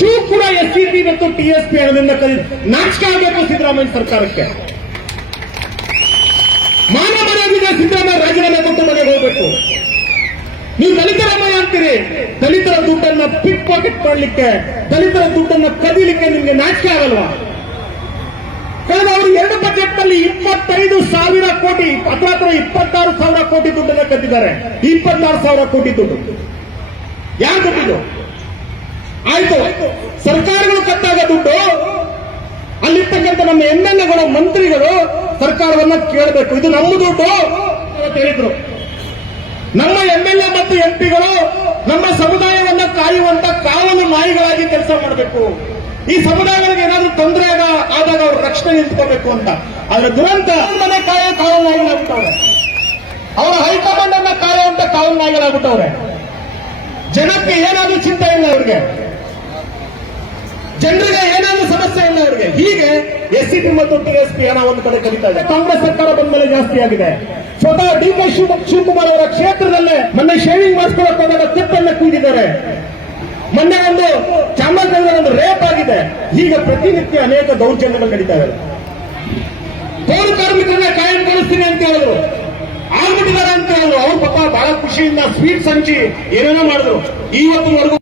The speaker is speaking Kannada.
ಶಿವ ಕೂಡ ಎಸ್ ಪಿ ಮತ್ತು ಟಿ ಎಸ್ ಪಿ ಹಣದಿಂದ ಕಲಿತು ನಾಚಿಕೆ ಆಗಬೇಕು ಸಿದ್ದರಾಮಯ್ಯ ಸರ್ಕಾರಕ್ಕೆ. ಮಾನ ಮನೆಯಾಗಿದೆ ಸಿದ್ದರಾಮಯ್ಯ ರಾಜೀನಾಮೆ ಕೊಟ್ಟು ಮನೆಗೆ ಹೋಗ್ಬೇಕು. ನೀವು ದಲಿತರಾಮಯ್ಯ ಅಂತೀರಿ. ದಲಿತರ ದುಡ್ಡನ್ನ ಪಿಕ್ ಪಾಕೆಟ್ ಮಾಡಲಿಕ್ಕೆ, ದಲಿತರ ದುಡ್ಡನ್ನ ಕದಿಲಿಕ್ಕೆ ನಿಮ್ಗೆ ನಾಚಿಕೆ ಆಗಲ್ವಾ? ಕಳೆದ ಅವರು ಎರಡು ಬಜೆಟ್ನಲ್ಲಿ ಇಪ್ಪತ್ತೈದು ಸಾವಿರ ಕೋಟಿ, ಅಥವಾ ಇಪ್ಪತ್ತಾರು ಸಾವಿರ ಕೋಟಿ ದುಡ್ಡನ್ನ ಕದ್ದಿದ್ದಾರೆ. ಇಪ್ಪತ್ತಾರು ಸಾವಿರ ಕೋಟಿ ದುಡ್ಡು. ಯಾರು ಕೊಟ್ಟಿದ್ದು? ಆಯ್ತು. ಸರ್ಕಾರಗಳು ಕಟ್ಟಾಗ ದುಡ್ಡು, ಅಲ್ಲಿರ್ತಕ್ಕಂಥ ನಮ್ಮ ಎಂ ಎಲ್ ಎಗಳು, ಮಂತ್ರಿಗಳು ಸರ್ಕಾರವನ್ನ ಕೇಳಬೇಕು. ಇದು ನಮ್ಮ ದುಡ್ಡು ಹೇಳಿದ್ರು. ನಮ್ಮ ಎಂ ಎಲ್ ಎ ಮತ್ತು ಎಂಪಿಗಳು ನಮ್ಮ ಸಮುದಾಯವನ್ನ ಕಾಯುವಂತ ಕಾವಲು ನಾಯಿಗಳಾಗಿ ಕೆಲಸ ಮಾಡಬೇಕು. ಈ ಸಮುದಾಯಗಳಿಗೆ ಏನಾದ್ರೂ ತೊಂದರೆ ಆಗ ಆದಾಗ ಅವ್ರ ರಕ್ಷಣೆ ನಿಂತ್ಕೋಬೇಕು ಅಂತ. ಆದ್ರೆ ದುರಂತ ಮನೆ ಕಾಯೋ ಕಾವಲು ನಾಯಿಗಳಾಗ್ಬಿಟ್ಟವ್ರೆ. ಅವರ ಹೈಕಮಾಂಡ್ ಅನ್ನ ಕಾಯುವಂತ ಕಾವಲು ನಾಯಿಗಳಾಗ್ಬಿಟ್ಟವ್ರೆ. ಜನಕ್ಕೆ ಏನಾದ್ರೂ ಚಿಂತೆ ಇಲ್ಲ ಅವ್ರಿಗೆ ಜನರಿಗೆ ಏನಾದ್ರೂ ಸಮಸ್ಯೆ ಇಲ್ಲ ಅವರಿಗೆ ಹೀಗೆ ಎಸ್ ಮತ್ತು ಟಿಎಸ್ಪಿ ಹಣ ಒಂದು ಕಡೆ ಕಲಿತಾ ಇದೆ. ಕಾಂಗ್ರೆಸ್ ಸರ್ಕಾರ ಬಂದ ಮೇಲೆ ಜಾಸ್ತಿ ಆಗಿದೆ. ಸ್ವತಃ ಡಿ ಕೆ ಶಿವ ಶಿವಕುಮಾರ್ ಅವರ ಕ್ಷೇತ್ರದಲ್ಲೇ ಮೊನ್ನೆ ಶೇವಿಂಗ್ ಮಾಡಿಸ್ಕೊಳ್ಳೋಕೆ ಹೋದಾಗ ತಿಪ್ಪನ್ನ ಕೂಗಿದ್ದಾರೆ. ಮೊನ್ನೆ ಒಂದು ಚಾಮರಾಜನಗರ ಒಂದು ರೇಪ್ ಆಗಿದೆ. ಈಗ ಪ್ರತಿನಿತ್ಯ ಅನೇಕ ದೌರ್ಜನ್ಯಗಳು ನಡೀತಾ ಇದ್ದಾರೆ ಪೌರ ಕಾರ್ಮಿಕರನ್ನ ಕಾಯಂಗೊಳಿಸ್ತೀನಿ ಅಂತ ಹೇಳಿದ್ರು. ಆಗ್ಬಿಟ್ಟಿದ್ದಾರೆ ಅಂತ ಹೇಳಿದ್ರು. ಅವ್ರು ಪಾಪ ಬಹಳ ಖುಷಿಯಿಂದ ಸ್ವೀಟ್ ಸಂಚಿ ಏನೇನೋ ಮಾಡಿದ್ರು. ಇವತ್ತಿನವರೆಗೂ